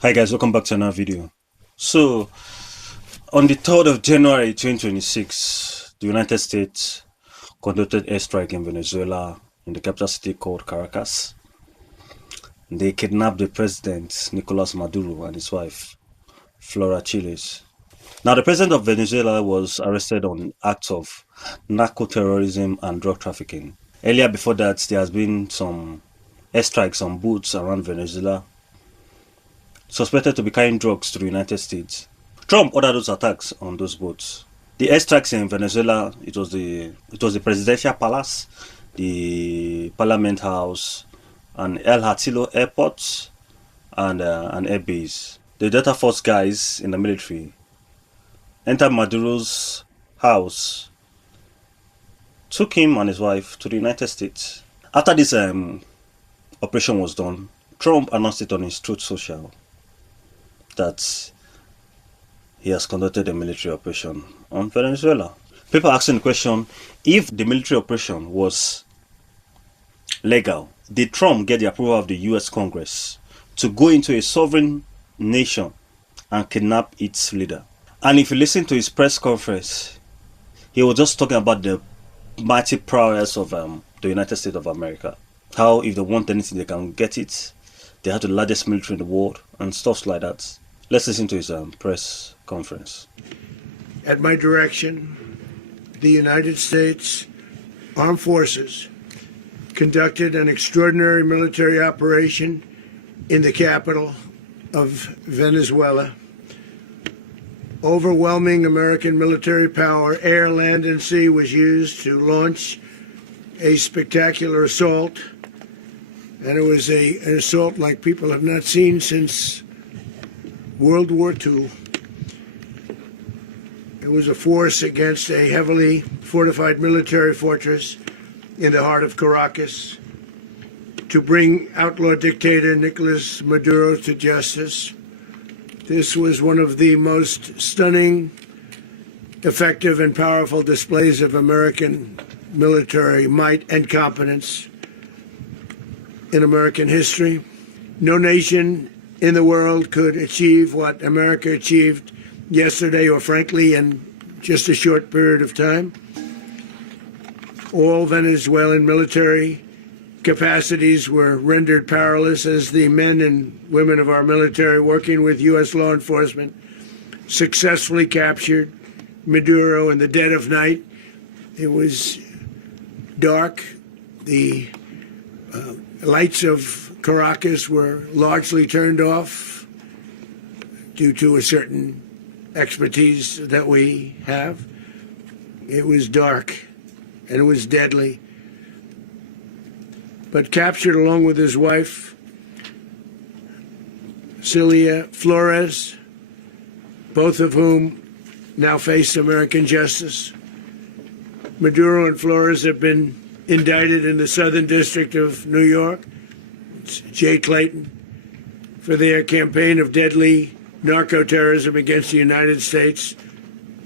Hi guys, welcome back to another video. So, on the 3rd of January 2026, the United States conducted airstrike in Venezuela in the capital city called Caracas. They kidnapped the president, Nicolás Maduro, and his wife, Flora Chiles. Now, the president of Venezuela was arrested on acts of narco-terrorism and drug trafficking. Earlier before that, there has been some airstrikes on boats around Venezuela suspected to be carrying drugs to the United States. Trump ordered those attacks on those boats. The airstrikes in Venezuela, it was the presidential palace, the parliament house, and El Hatillo airport, and an air base. The Delta Force guys in the military entered Maduro's house, took him and his wife to the United States. After this operation was done, Trump announced it on his Truth Social that he has conducted a military operation on Venezuela. People are asking the question, if the military operation was legal, did Trump get the approval of the US Congress to go into a sovereign nation and kidnap its leader? And if you listen to his press conference, he was just talking about the mighty prowess of the United States of America. How if they want anything, they can get it. They have the largest military in the world and stuff like that. Let's listen to his press conference. At my direction, the United States Armed Forces conducted an extraordinary military operation in the capital of Venezuela. Overwhelming American military power, air, land, and sea, was used to launch a spectacular assault. And it was an assault like people have not seen since World War II. It was a force against a heavily fortified military fortress in the heart of Caracas to bring outlaw dictator Nicolás Maduro to justice. This was one of the most stunning, effective, and powerful displays of American military might and competence in American history. No nation in the world could achieve what America achieved yesterday, or frankly, in just a short period of time. All Venezuelan military capacities were rendered powerless as the men and women of our military, working with U.S. law enforcement, successfully captured Maduro in the dead of night. It was dark. The lights of Caracas were largely turned off due to a certain expertise that we have. It was dark and it was deadly. But captured along with his wife, Cilia Flores, both of whom now face American justice. Maduro and Flores have been indicted in the Southern District of New York, Jay Clayton, for their campaign of deadly narco-terrorism against the United States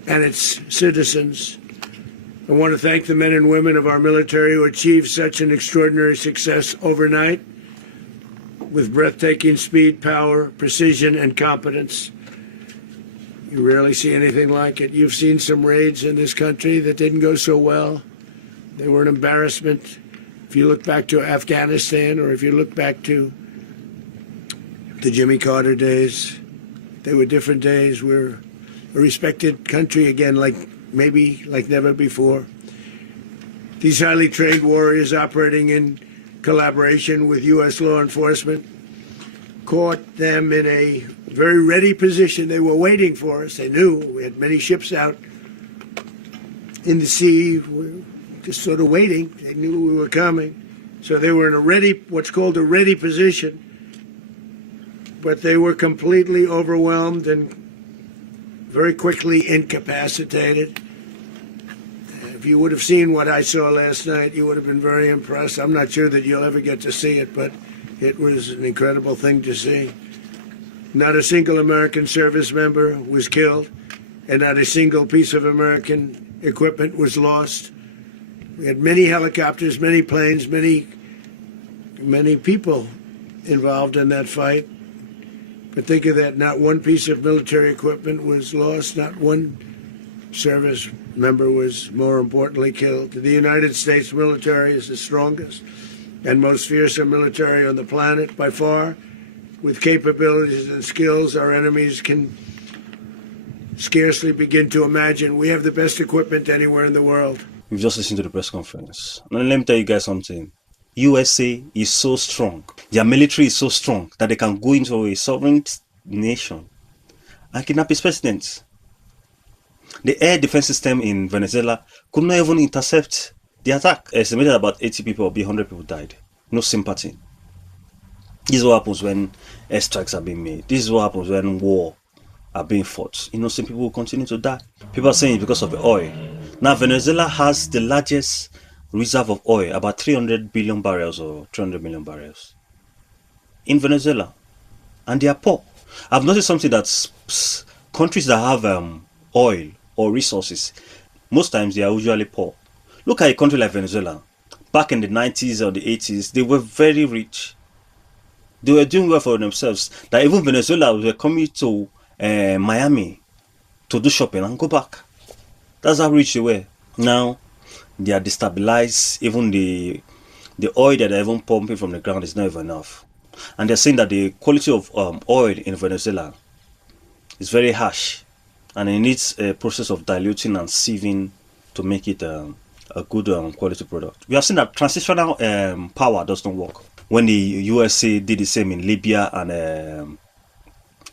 and its citizens. I want to thank the men and women of our military who achieved such an extraordinary success overnight with breathtaking speed, power, precision, and competence. You rarely see anything like it. You've seen some raids in this country that didn't go so well. They were an embarrassment. If you look back to Afghanistan, or if you look back to the Jimmy Carter days, they were different days. We're a respected country again, like never before. These highly trained warriors, operating in collaboration with U.S. law enforcement, caught them in a very ready position. They were waiting for us. They knew we had many ships out in the sea. We just sort of waiting. They knew we were coming. So they were in a ready, what's called a ready position. But they were completely overwhelmed and very quickly incapacitated. If you would have seen what I saw last night, you would have been very impressed. I'm not sure that you'll ever get to see it, but it was an incredible thing to see. Not a single American service member was killed, and not a single piece of American equipment was lost. We had many helicopters, many planes, many people involved in that fight. But think of that, not one piece of military equipment was lost, not one service member was, more importantly, killed. The United States military is the strongest and most fearsome military on the planet by far, with capabilities and skills our enemies can scarcely begin to imagine. We have the best equipment anywhere in the world. We've just listened to the press conference. Now let me tell you guys something. USA is so strong. Their military is so strong that they can go into a sovereign nation and kidnap its president. The air defense system in Venezuela could not even intercept the attack. Estimated about 80 people or 100 people died. No sympathy. This is what happens when airstrikes are being made. This is what happens when war are being fought. Innocent people will continue to die. People are saying it's because of the oil. Now Venezuela has the largest reserve of oil, about 300 billion barrels or 300 million barrels in Venezuela, and they are poor. I've noticed something that countries that have oil or resources, most times they are usually poor. Look at a country like Venezuela. Back in the 90s or the 80s, they were very rich. They were doing well for themselves. That even Venezuela were coming to Miami to do shopping and go back. That's how rich they were. Now they are destabilized. Even the oil that they're even pumping from the ground is not even enough. And they're saying that the quality of oil in Venezuela is very harsh, and it needs a process of diluting and sieving to make it a good quality product. We have seen that transitional power does not work. When the USA did the same in Libya and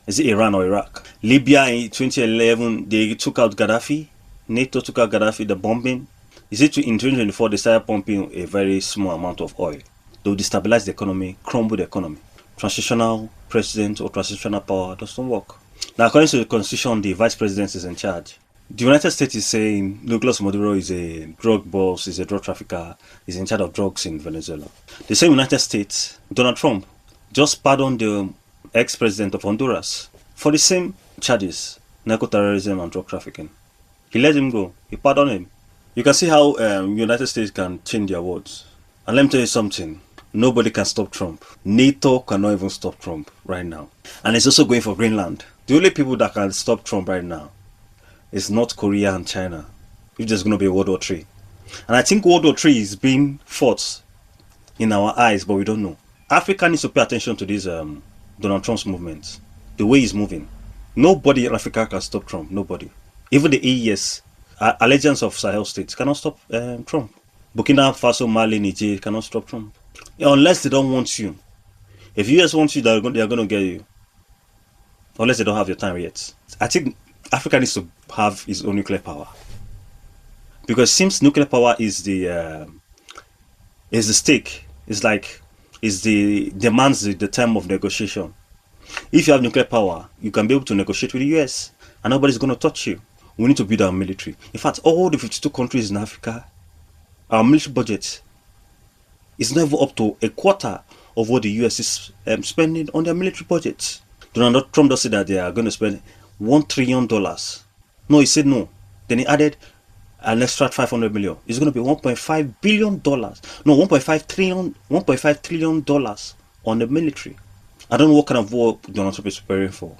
is it Iran or Iraq? Libya in 2011, they took out Gaddafi. NATO took out Gaddafi, the bombing. Is it in 2024 they started pumping a very small amount of oil? They'll destabilize the economy, crumble the economy. Transitional president or transitional power doesn't work. Now, according to the constitution, the vice president is in charge. The United States is saying Nicolás Maduro is a drug boss, is a drug trafficker, is in charge of drugs in Venezuela. The same United States, Donald Trump, just pardoned the ex-president of Honduras for the same charges, narco-terrorism and drug trafficking. He let him go. He pardoned him. You can see how United States can change their words. And let me tell you something. Nobody can stop Trump. NATO cannot even stop Trump right now. And it's also going for Greenland. The only people that can stop Trump right now is North Korea and China. If there's going to be a World War III. And I think World War III is being fought in our eyes, but we don't know. Africa needs to pay attention to this Donald Trump's movement. The way he's moving. Nobody in Africa can stop Trump. Nobody. Even the AES, Allegiance of Sahel States, cannot stop Trump. Burkina Faso, Mali, Niger cannot stop Trump. Unless they don't want you. If US wants you, they are going to get you. Unless they don't have your time yet. I think Africa needs to have its own nuclear power. Because since nuclear power is the stake, demands the term of negotiation. If you have nuclear power, you can be able to negotiate with the US and nobody's going to touch you. We need to build our military. In fact, all the 52 countries in Africa, our military budget is not even up to a quarter of what the US is spending on their military budget. Donald Trump does say that they are going to spend $1 trillion. No, he said no. Then he added an extra 500 million. It's going to be $1.5 billion. No, $1.5 trillion on the military. I don't know what kind of war Donald Trump is preparing for.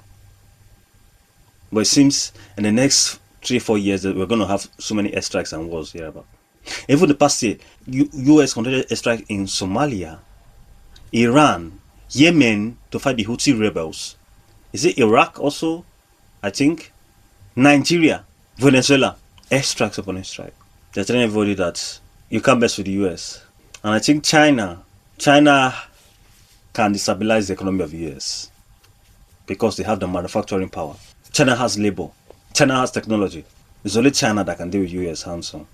But it seems in the next 3-4 years that we're going to have so many airstrikes and wars here about. Even the past year, US conducted airstrikes in Somalia, Iran, Yemen to fight the Houthi rebels. Is it Iraq also? I think. Nigeria, Venezuela, airstrikes upon airstrike. They're telling everybody that you can't mess with the US. And I think China can destabilize the economy of the US because they have the manufacturing power. China has labor. China has technology. It's only China that can deal with US hands-on.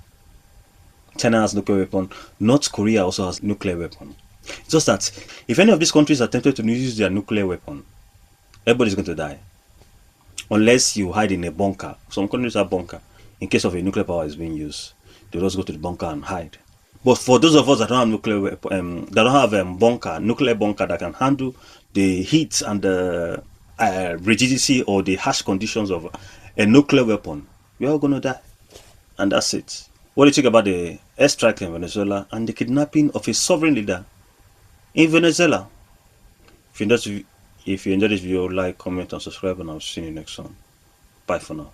China has nuclear weapon. North Korea also has nuclear weapon. It's just that if any of these countries are tempted to use their nuclear weapon, everybody's going to die. Unless you hide in a bunker. Some countries have bunker. In case of a nuclear power is being used, they just go to the bunker and hide. But for those of us that don't have nuclear weapon, that don't have nuclear bunker that can handle the heat and the rigidity or the harsh conditions of a nuclear weapon, we're all going to die. And that's it. What do you think about the airstrike in Venezuela and the kidnapping of a sovereign leader in Venezuela? If you If you enjoyed this video, like, comment, and subscribe, and I'll see you next one. Bye for now.